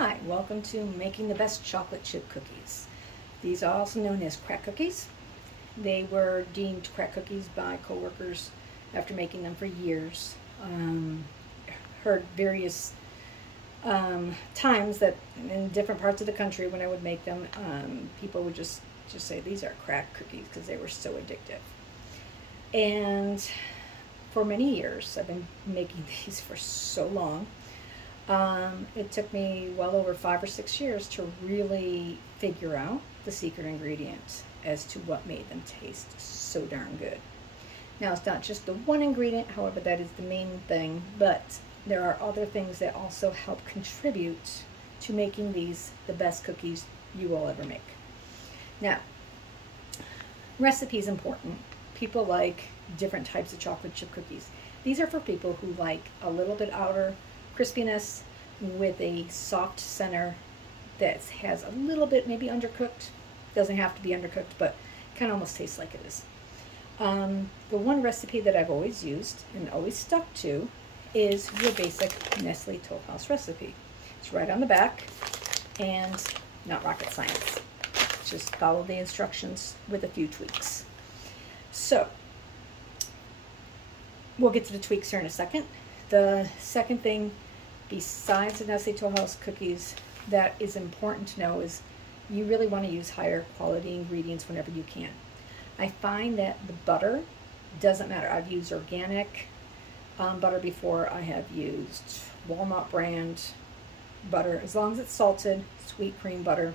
Hi, welcome to Making the Best Chocolate Chip Cookies. These are also known as crack cookies. They were deemed crack cookies by coworkers after making them for years. Heard various times that in different parts of the country when I would make them, people would just say these are crack cookies because they were so addictive. And for many years, I've been making these for so long. It took me well over 5 or 6 years to really figure out the secret ingredient as to what made them taste so darn good. Now, it's not just the one ingredient, however, that is the main thing, but there are other things that also help contribute to making these the best cookies you will ever make. Now, recipe is important. People like different types of chocolate chip cookies. These are for people who like a little bit outer crispiness with a soft center that has a little bit maybe undercooked. Doesn't have to be undercooked, but kind of almost tastes like it is. The one recipe that I've always used and always stuck to is your basic Nestle Toll House recipe. It's right on the back and not rocket science. Just follow the instructions with a few tweaks. So, we'll get to the tweaks here in a second. The second thing, besides the Nestle Toll House cookies, that is important to know is you really want to use higher quality ingredients whenever you can. I find that the butter doesn't matter. I've used organic butter before. I have used Walmart brand butter. As long as it's salted, sweet cream butter,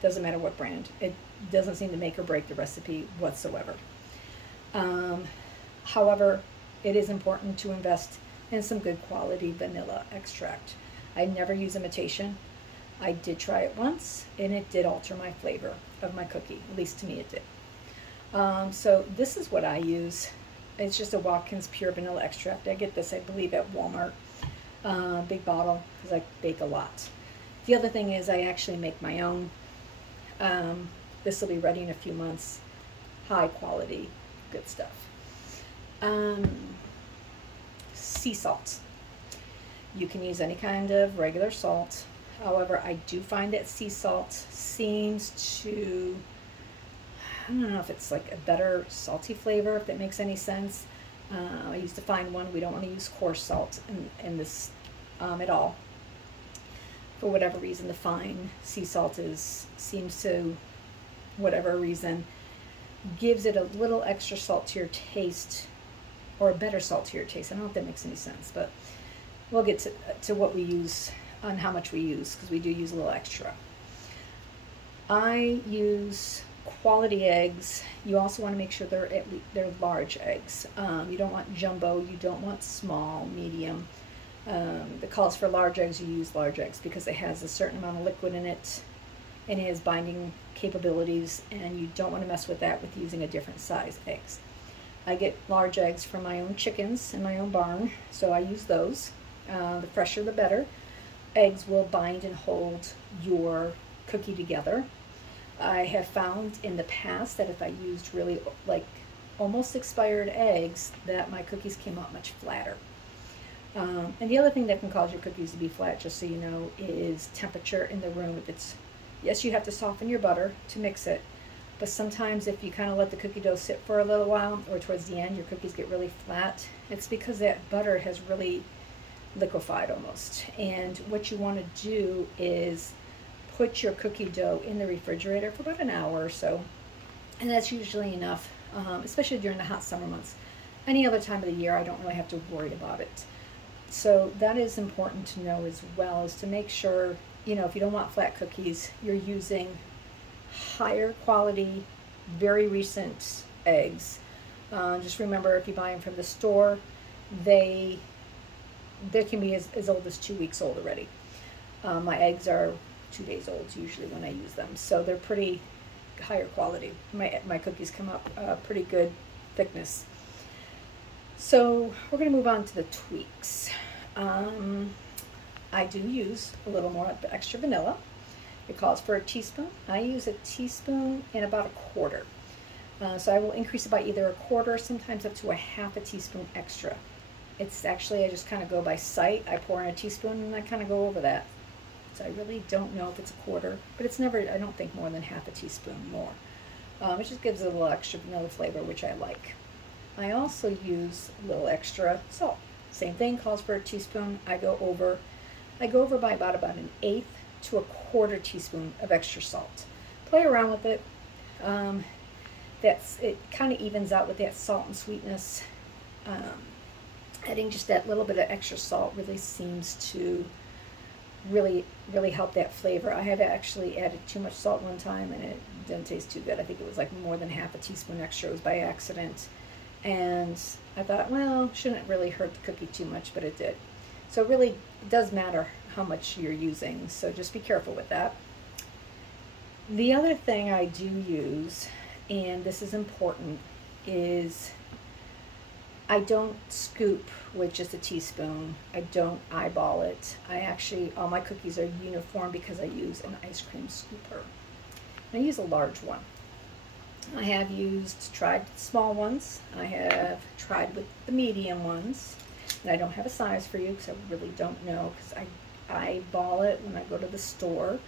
doesn't matter what brand. It doesn't seem to make or break the recipe whatsoever. However, it is important to invest in some good quality vanilla extract. I never use imitation. I did try it once and it did alter my flavor of my cookie. At least to me it did. So this is what I use. It's just a Watkins Pure Vanilla Extract. I get this, I believe, at Walmart. Big bottle, because I bake a lot. The other thing is I actually make my own. This will be ready in a few months. High quality, good stuff. Sea salt. You can use any kind of regular salt. However, I do find that sea salt seems to, I don't know if it's like a better salty flavor, if that makes any sense. I used to find one. We don't want to use coarse salt in this at all. For whatever reason, the fine sea salt seems to, whatever reason, gives it a little extra salt to your taste, or a better salt to your taste. I don't know if that makes any sense, but we'll get to what we use on how much we use, because we do use a little extra. I use quality eggs. You also want to make sure they're large eggs. You don't want jumbo, you don't want small, medium. The calls for large eggs, you use large eggs because it has a certain amount of liquid in it and it has binding capabilities, and you don't want to mess with that with using a different size eggs. I get large eggs from my own chickens in my own barn, so I use those. The fresher the better. Eggs will bind and hold your cookie together. I have found in the past that if I used really like almost expired eggs, that my cookies came out much flatter. And the other thing that can cause your cookies to be flat, just so you know, is temperature in the room. If it's, yes, you have to soften your butter to mix it, but sometimes if you kind of let the cookie dough sit for a little while, or towards the end, your cookies get really flat. It's because that butter has really liquefied almost. And what you want to do is put your cookie dough in the refrigerator for about an hour or so, and that's usually enough, especially during the hot summer months. Any other time of the year, I don't really have to worry about it. So that is important to know as well, is to make sure, you know, if you don't want flat cookies, you're using higher quality, very recent eggs. Just remember, if you buy them from the store, they can be as old as 2 weeks old already. My eggs are 2 days old usually when I use them, so they're pretty higher quality. My cookies come up pretty good thickness. So we're going to move on to the tweaks. I do use a little more extra vanilla. It calls for a teaspoon. I use a teaspoon and about a quarter. So I will increase it by either a quarter, sometimes up to a half a teaspoon extra. It's actually, I just kind of go by sight. I pour in a teaspoon and I kind of go over that. salt. I really don't know if it's a quarter, but it's never, I don't think more than half a teaspoon more. It just gives it a little extra vanilla flavor, which I like. I also use a little extra salt. Same thing, calls for a teaspoon. I go over by about an eighth to a quarter teaspoon of extra salt. Play around with it. It kind of evens out with that salt and sweetness. Adding just that little bit of extra salt really seems to really help that flavor. I have actually added too much salt one time and it didn't taste too good. I think it was like more than half a teaspoon extra. It was by accident. And I thought, well, shouldn't really hurt the cookie too much, but it did. So it does matter how much you're using, so just be careful with that. The other thing I do use, and this is important, is I don't scoop with just a teaspoon. I don't eyeball it. all my cookies are uniform because I use an ice cream scooper. And I use a large one. I have tried small ones. I have tried with the medium ones. And I don't have a size for you because I really don't know, because I eyeball it when I go to the store.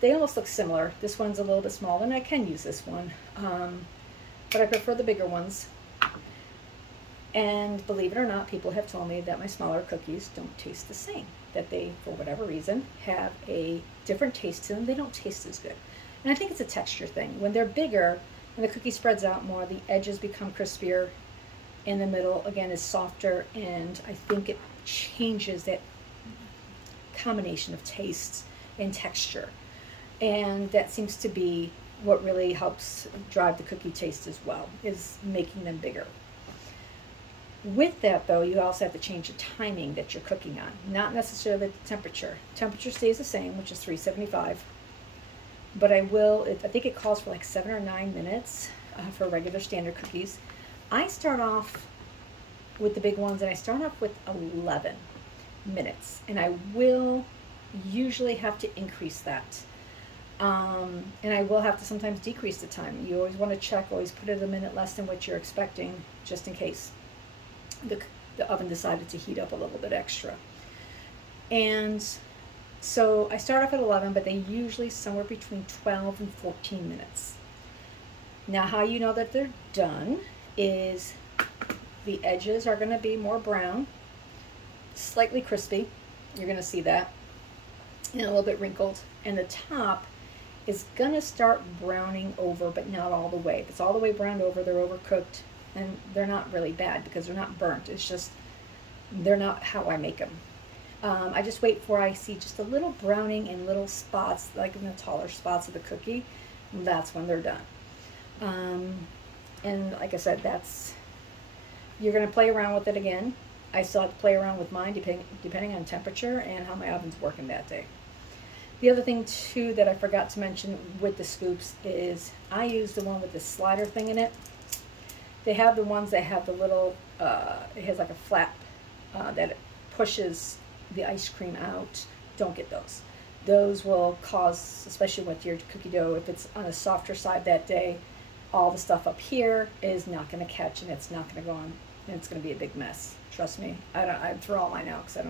They almost look similar. This one's a little bit smaller, and I can use this one. But I prefer the bigger ones. And believe it or not, people have told me that my smaller cookies don't taste the same. That they, for whatever reason, have a different taste to them. They don't taste as good. And I think it's a texture thing. When they're bigger, when the cookie spreads out more, the edges become crispier. In the middle, again, is softer. And I think it changes that combination of tastes and texture. And that seems to be what really helps drive the cookie taste as well, is making them bigger. With that, though, you also have to change the timing that you're cooking on, not necessarily the temperature. Temperature stays the same, which is 375. But I think it calls for like 7 or 9 minutes for regular standard cookies. I start off with the big ones, and I start off with 11 minutes. And I will usually have to increase that. And I will have to sometimes decrease the time. You always want to check, always put it a minute less than what you're expecting, just in case the oven decided to heat up a little bit extra. And so I start off at 11, but they usually somewhere between 12 and 14 minutes. Now, how you know that they're done is the edges are going to be more brown, slightly crispy. You're going to see that, and a little bit wrinkled. And the top is going to start browning over, but not all the way. If it's all the way browned over, they're overcooked, and they're not really bad because they're not burnt. It's just they're not how I make them. I just wait for I see just a little browning in little spots, like in the taller spots of the cookie. That's when they're done. And like I said, you're going to play around with it again. I still have to play around with mine depending on temperature and how my oven's working that day. The other thing too that I forgot to mention with the scoops is I use the one with the slider thing in it. They have the ones that have the little, it has like a flap that pushes the ice cream out. Don't get those. Those will cause, especially with your cookie dough, if it's on a softer side that day, all the stuff up here is not going to catch, and it's not going to go on, and it's going to be a big mess. Trust me. I throw all mine out because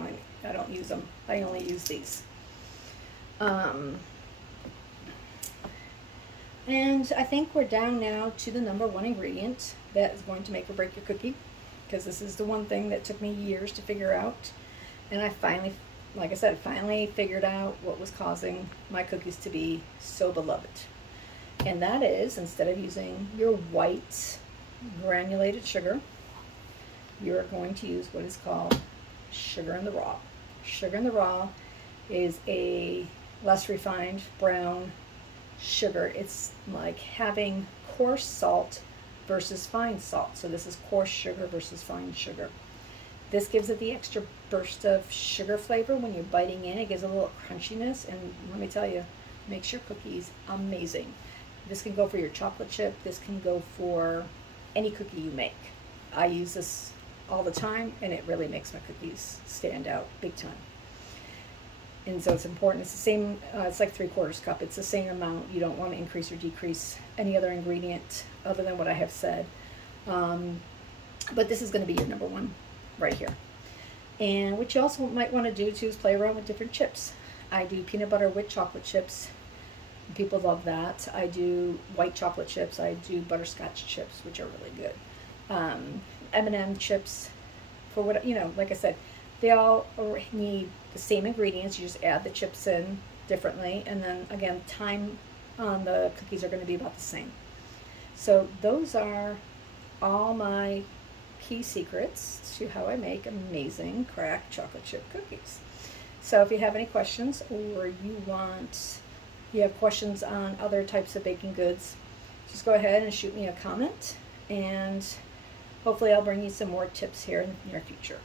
I don't use them. I only use these. And I think we're down now to the number one ingredient that is going to make or break your cookie, because this is the one thing that took me years to figure out. And I finally, like I said, figured out what was causing my cookies to be so beloved. And that is, instead of using your white granulated sugar, you're going to use what is called sugar in the raw. Sugar in the raw is a less refined brown sugar. It's like having coarse salt versus fine salt. So this is coarse sugar versus fine sugar. This gives it the extra burst of sugar flavor when you're biting in. It gives a little crunchiness, and let me tell you, makes your cookies amazing. This can go for your chocolate chip. This can go for any cookie you make. I use this all the time, and it really makes my cookies stand out big time. And so it's important. It's the same, it's like 3/4 cup. It's the same amount. You don't want to increase or decrease any other ingredient other than what I have said. But this is going to be your number one right here. And what you also might want to do too is play around with different chips. I do peanut butter with chocolate chips. People love that. I do white chocolate chips. I do butterscotch chips, which are really good. M&M chips, for what, like I said, they all need the same ingredients. You just add the chips in differently, and then again, time on the cookies are going to be about the same. So those are all my key secrets to how I make amazing cracked chocolate chip cookies. So if you have any questions, or you have questions on other types of baking goods, just go ahead and shoot me a comment, and hopefully I'll bring you some more tips here in the near future.